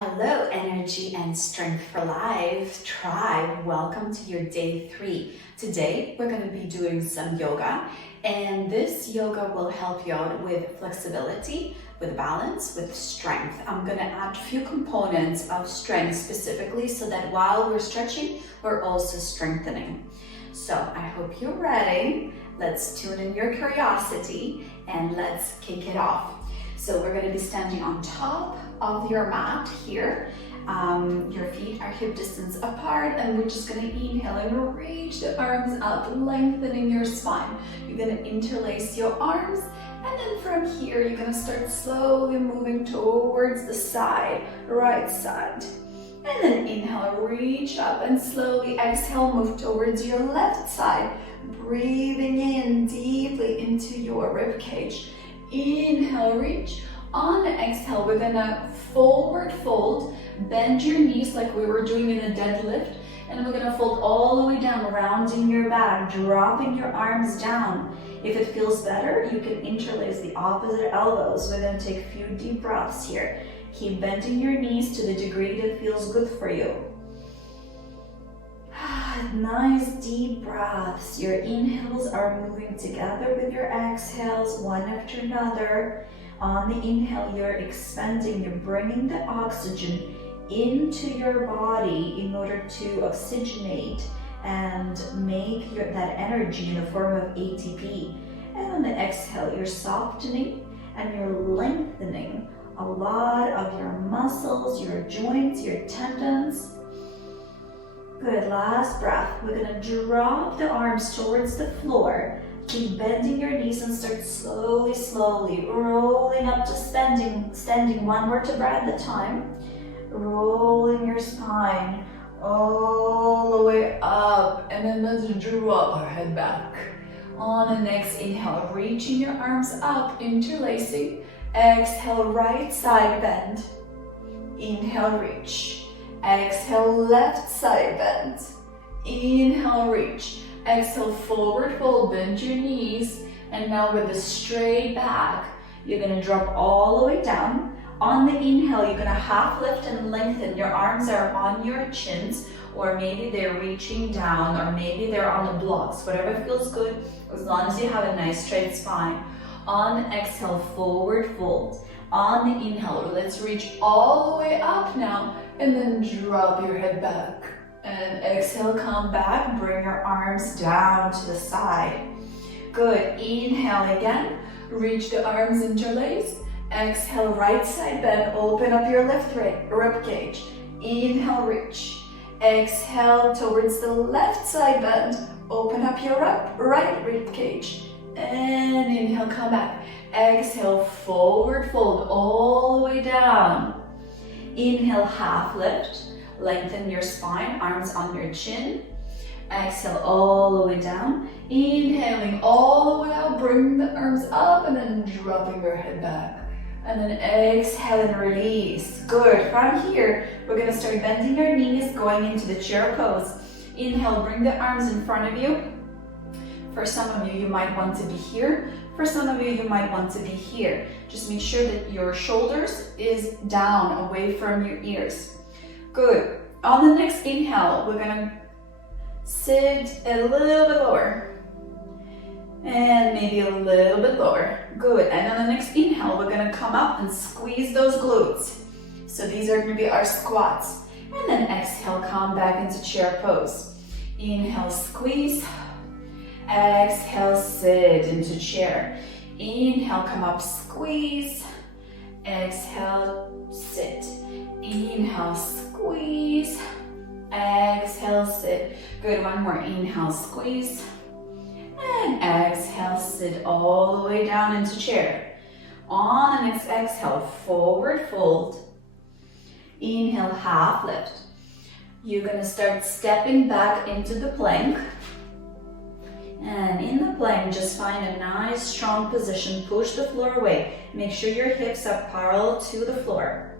Hello, Energy and Strength for Life Tribe. Welcome to your day 3. Today, we're going to be doing some yoga, and this yoga will help you out with flexibility, with balance, with strength. I'm going to add a few components of strength specifically so that while we're stretching, we're also strengthening. So I hope you're ready. Let's tune in your curiosity and let's kick it off. So we're going to be standing on top of your mat here. Your feet are hip distance apart, and we're just going to inhale and reach the arms up, lengthening your spine. You're going to interlace your arms, and then from here you're going to start slowly moving towards the side, right side. And then inhale, reach up, and slowly exhale, move towards your left side, breathing in deeply into your rib cage. Inhale, reach. On the exhale, we're gonna forward fold, bend your knees like we were doing in a deadlift, and we're gonna fold all the way down, rounding your back, dropping your arms down. If it feels better, you can interlace the opposite elbows. We're gonna take a few deep breaths here. Keep bending your knees to the degree that feels good for you. Nice deep breaths. Your inhales are moving together with your exhales, one after another. On the inhale, you're expanding, you're bringing the oxygen into your body in order to oxygenate and make that energy in the form of ATP. And on the exhale, you're softening and you're lengthening a lot of your muscles, your joints, your tendons. Good, last breath. We're gonna drop the arms towards the floor. Keep bending your knees and start slowly rolling up to standing one vertebra at a time. Rolling your spine all the way up, and then let's drop our head back. On the next inhale, reaching your arms up, interlacing. Exhale, right side bend. Inhale, reach. Exhale, left side bend. Inhale, reach. Exhale, forward fold, bend your knees. And now with the straight back, you're gonna drop all the way down. On the inhale, you're gonna half lift and lengthen. Your arms are on your chins, or maybe they're reaching down, or maybe they're on the blocks. Whatever feels good, as long as you have a nice straight spine. On the exhale, forward fold. On the inhale, let's reach all the way up now, and then drop your head back. And exhale, come back, bring your arms down to the side. Good, inhale again, reach the arms interlace. Exhale, right side bend, open up your left rib cage. Inhale, reach. Exhale, towards the left side bend, open up your right rib cage. And inhale, come back. Exhale, forward fold all the way down. Inhale, half lift. Lengthen your spine, arms on your chin. Exhale all the way down. Inhaling all the way out, bring the arms up and then dropping your head back. And then exhale and release. Good. From here, we're going to start bending your knees, going into the chair pose. Inhale, bring the arms in front of you. For some of you, you might want to be here. For some of you, you might want to be here. Just make sure that your shoulders is down, away from your ears. Good. On the next inhale, we're gonna sit a little bit lower. And maybe a little bit lower. Good. And on the next inhale, we're gonna come up and squeeze those glutes. So these are gonna be our squats. And then exhale, come back into chair pose. Inhale, squeeze. Exhale, sit into chair. Inhale, come up, squeeze. Exhale, sit. Inhale, squeeze. Exhale, sit. Good, one more. Inhale, squeeze. And exhale, sit all the way down into chair. On the next exhale, forward fold. Inhale, half lift. You're gonna start stepping back into the plank. And in the plank, just find a nice strong position. Push the floor away. Make sure your hips are parallel to the floor.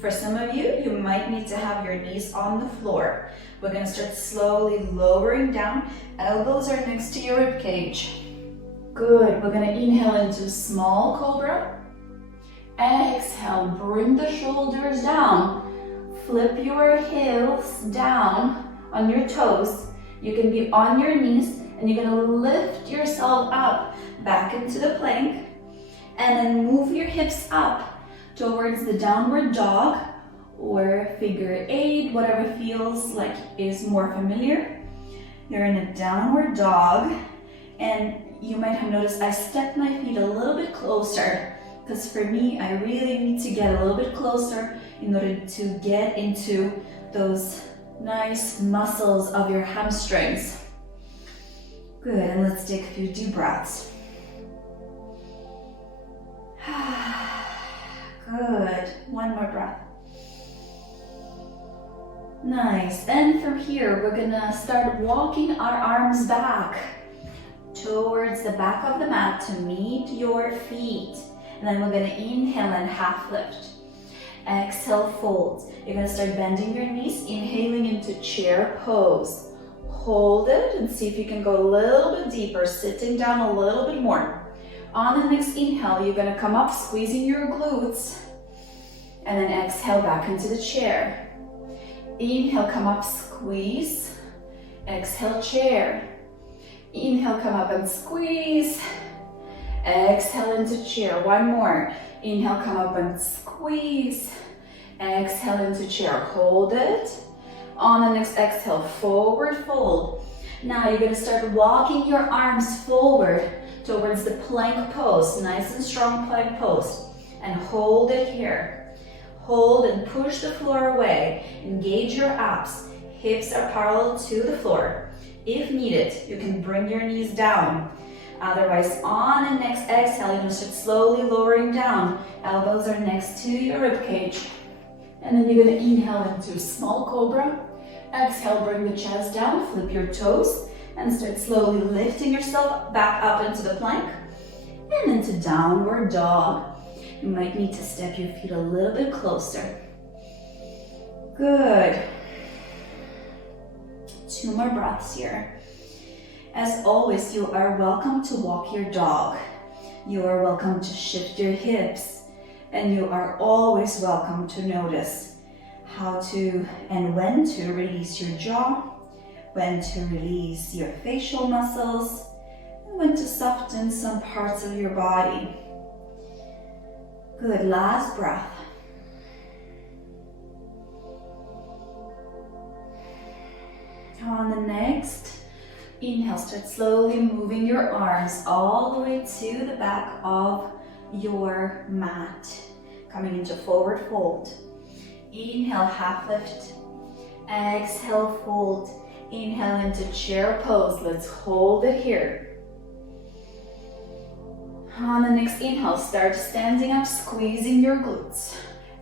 For some of you, you might need to have your knees on the floor. We're going to start slowly lowering down. Elbows are next to your rib cage. Good. We're going to inhale into small cobra. Exhale, bring the shoulders down. flip your heels down on your toes. You can be on your knees and you're gonna lift yourself up back into the plank and then move your hips up towards the downward dog or figure eight, whatever feels like is more familiar. You're in a downward dog, and you might have noticed I stepped my feet a little bit closer because for me, I really need to get a little bit closer in order to get into those nice muscles of your hamstrings. Good, and let's take a few deep breaths. Good, one more breath. Nice, and from here, we're gonna start walking our arms back towards the back of the mat to meet your feet. And then we're gonna inhale and half lift. Exhale, fold. You're gonna start bending your knees, inhaling into chair pose. Hold it and see if you can go a little bit deeper, sitting down a little bit more. On the next inhale, you're gonna come up, squeezing your glutes, and then exhale back into the chair. Inhale, come up, squeeze. Exhale, chair. Inhale, come up and squeeze. Exhale into chair. One more. Inhale, come up and squeeze. Exhale into chair. Hold it. On the next exhale, forward fold. Now you're going to start walking your arms forward towards the plank pose. Nice and strong plank pose. And hold it here. Hold and push the floor away. Engage your abs. Hips are parallel to the floor. If needed, you can bring your knees down. Otherwise, on the next exhale, you're going to start slowly lowering down. Elbows are next to your ribcage. And then you're going to inhale into small cobra. Exhale, bring the chest down, flip your toes, and start slowly lifting yourself back up into the plank and into downward dog. You might need to step your feet a little bit closer. Good. 2 more breaths here. As always, you are welcome to walk your dog. You are welcome to shift your hips. And you are always welcome to notice how to and when to release your jaw, when to release your facial muscles, and when to soften some parts of your body. Good, last breath. On the next inhale, start slowly moving your arms all the way to the back of your mat. Coming into forward fold. Inhale, half lift. Exhale, fold. Inhale into chair pose. Let's hold it here. On the next inhale, start standing up, squeezing your glutes.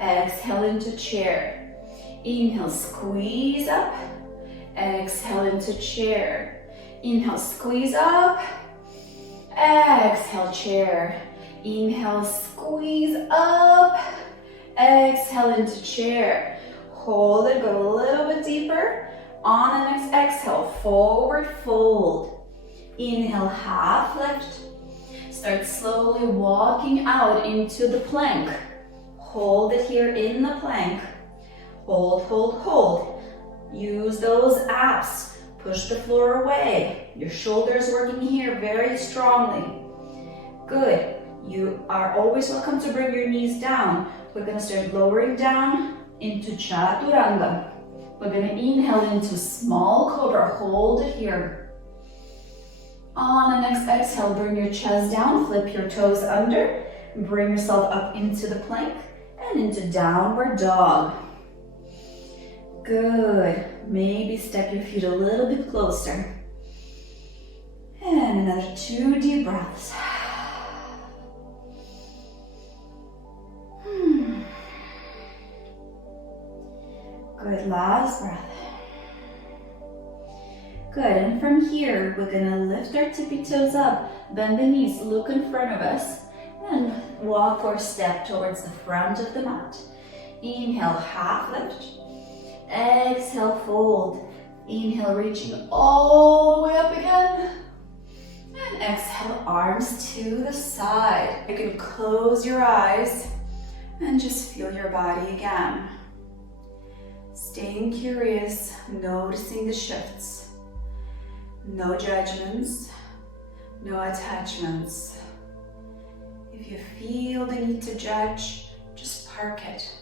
Exhale into chair. Inhale, squeeze up. Exhale into chair. Inhale, squeeze up. Exhale, chair. Inhale, squeeze up. Exhale into chair. Hold it, go a little bit deeper. On the next exhale, forward fold. Inhale, half lift. Start slowly walking out into the plank. Hold it here in the plank. Hold, hold, hold. Use those abs. Push the floor away. Your shoulders working here very strongly. Good. You are always welcome to bring your knees down. We're going to start lowering down into Chaturanga. We're going to inhale into small cobra. Hold it here. On the next exhale, bring your chest down, flip your toes under, bring yourself up into the plank and into downward dog. Good. Maybe step your feet a little bit closer. And another 2 deep breaths. Good, last breath. Good, and from here, we're gonna lift our tippy toes up, bend the knees, look in front of us, and walk or step towards the front of the mat. Inhale, half lift. Exhale, fold. Inhale, reaching all the way up again. And exhale, arms to the side. You can close your eyes and just feel your body again. Staying curious, noticing the shifts. No judgments, no attachments. If you feel the need to judge, just park it.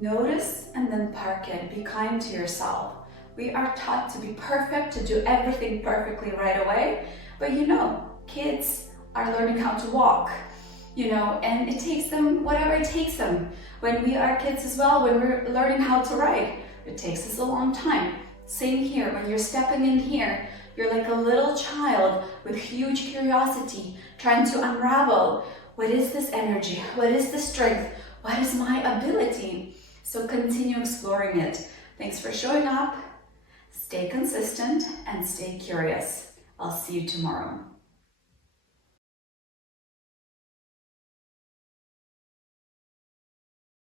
Notice and then park it. Be kind to yourself. We are taught to be perfect, to do everything perfectly right away. But you know, kids are learning how to walk, and it takes them whatever it takes them. When we are kids as well, when we're learning how to ride, it takes us a long time. Same here, when you're stepping in here, you're like a little child with huge curiosity, trying to unravel, what is this energy? What is this strength? What is my ability? So continue exploring it. Thanks for showing up. Stay consistent and stay curious. I'll see you tomorrow.